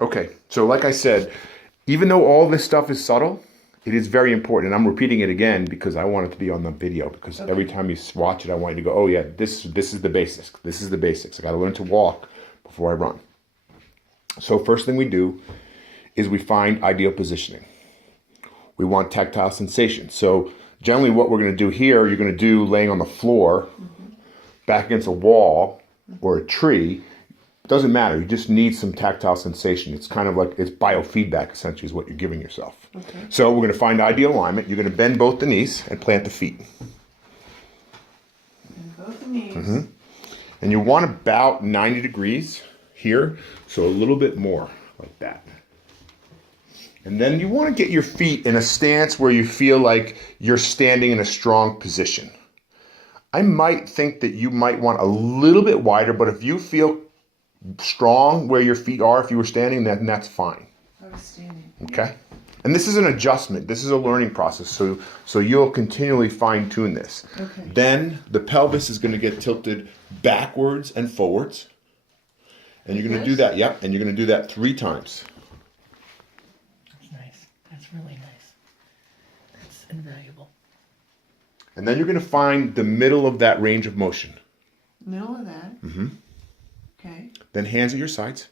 Okay, so like I said, even though all this stuff is subtle, it is very important. And I'm repeating it again because I want it to be on the video. Because every time you watch it, I want you to go, oh yeah, this is the basics. This is the basics. I got to learn to walk before I run. So first thing we do is we find ideal positioning. We want tactile sensation. So generally what we're going to do here, you're going to do laying on the floor, back against a wall or a tree. Doesn't matter. You just need some tactile sensation. It's kind of like, it's biofeedback essentially is what you're giving yourself. Okay. So we're going to find ideal alignment. You're going to bend both the knees and plant the feet. And both the knees. And you want about 90 degrees here, so a little bit more like that. And then you want to get your feet in a stance where you feel like you're standing in a strong position. I might think that you might want a little bit wider, but if you feel strong where your feet are, if you were standing, then that's fine. I was standing. Okay? And this is an adjustment. This is a learning process. So you'll continually fine tune this. Okay. Then the pelvis is going to get tilted backwards and forwards. And you're going to do that, yep. And you're going to do that 3 times. That's nice. That's really nice. That's invaluable. And then you're going to find the middle of that range of motion. Middle of that. Okay. Then hands at your sides.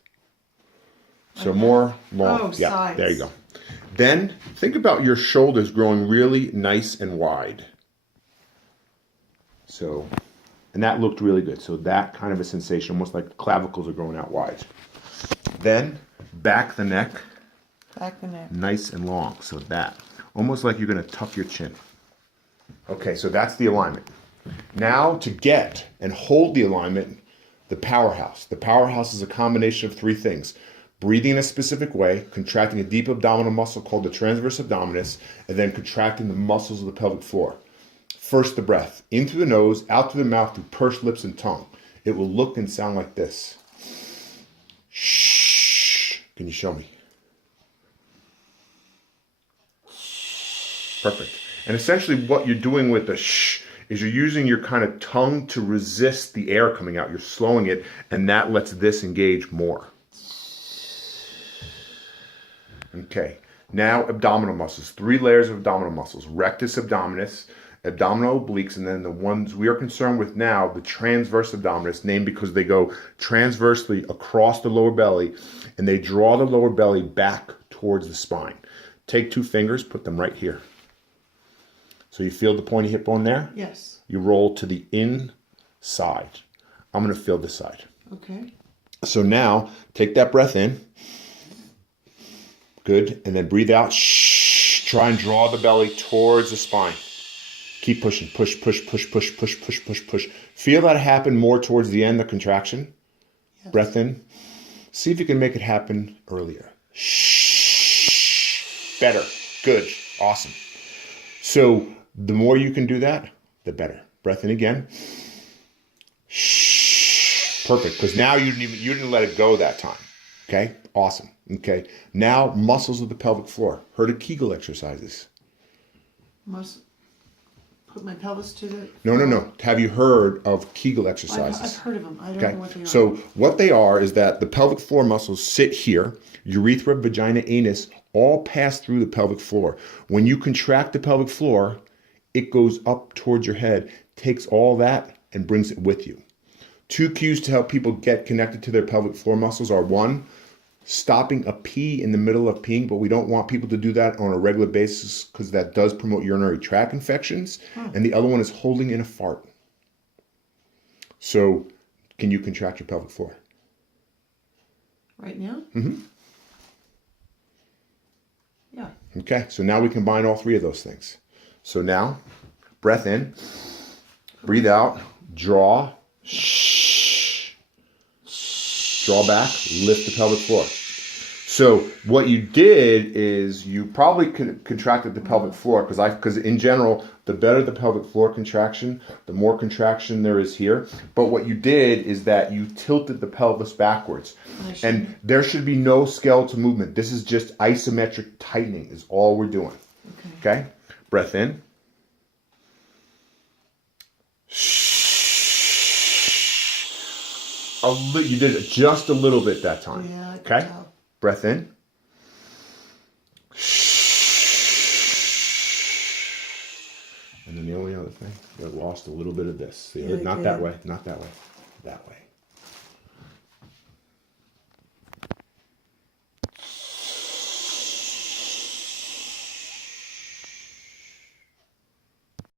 So more long. Oh, yeah, sides. there you go. Then think about your shoulders growing really nice and wide. So, and that looked really good. So that kind of a sensation, almost like the clavicles are growing out wide. Then back the neck. Back the neck. Nice and long. So that, almost like you're going to tuck your chin. Okay, so that's the alignment. Now to get and hold the alignment, the powerhouse. The powerhouse is a combination of 3 things. Breathing in a specific way, contracting a deep abdominal muscle called the transverse abdominis, and then contracting the muscles of the pelvic floor. First, the breath. In through the nose, out through the mouth, through pursed lips and tongue. It will look and sound like this. Shh. Can you show me? Perfect. And essentially what you're doing with the shh is you're using your kind of tongue to resist the air coming out. You're slowing it, and that lets this engage more. Okay, now abdominal muscles. 3 layers of abdominal muscles. Rectus abdominis, abdominal obliques, and then the ones we are concerned with now, the transverse abdominis, named because they go transversely across the lower belly, and they draw the lower belly back towards the spine. Take 2 fingers, put them right here. So you feel the pointy hip bone there? Yes. You roll to the inside. I'm going to feel this side. Okay. So now, take that breath in. Good. And then breathe out. Shh. Try and draw the belly towards the spine. Keep pushing. Push, push, push, push, push, push, push, push. Feel that happen more towards the end, the contraction. Yes. Breath in. See if you can make it happen earlier. Shh. Better. Good. Awesome. So the more you can do that, the better. Breath in again. Shh. Perfect. Because now you didn't let it go that time. Okay. Awesome. Okay. Now muscles of the pelvic floor. Heard of Kegel exercises? Must put my pelvis to the... No. Have you heard of Kegel exercises? I've heard of them. I don't know what they are. So what they are is that the pelvic floor muscles sit here. Urethra, vagina, anus all pass through the pelvic floor. When you contract the pelvic floor, it goes up towards your head, takes all that and brings it with you. 2 cues to help people get connected to their pelvic floor muscles are 1, stopping a pee in the middle of peeing, but we don't want people to do that on a regular basis because that does promote urinary tract infections. And the other one is holding in a fart. So can you contract your pelvic floor? Right now? Yeah. Okay, so now we combine all 3 of those things. So now, breath in, breathe out, draw, shh, draw back, lift the pelvic floor. So what you did is you probably contracted the pelvic floor because in general, the better the pelvic floor contraction, the more contraction there is here. But what you did is that you tilted the pelvis backwards. And there should be no skeletal movement. This is just isometric tightening is all we're doing. Okay? Breath in. You did it just a little bit that time. Yeah, I okay? can tell. Breath in. And then the only other thing, I lost a little bit of this. See, Yeah, I not that did. way, not that way, that way.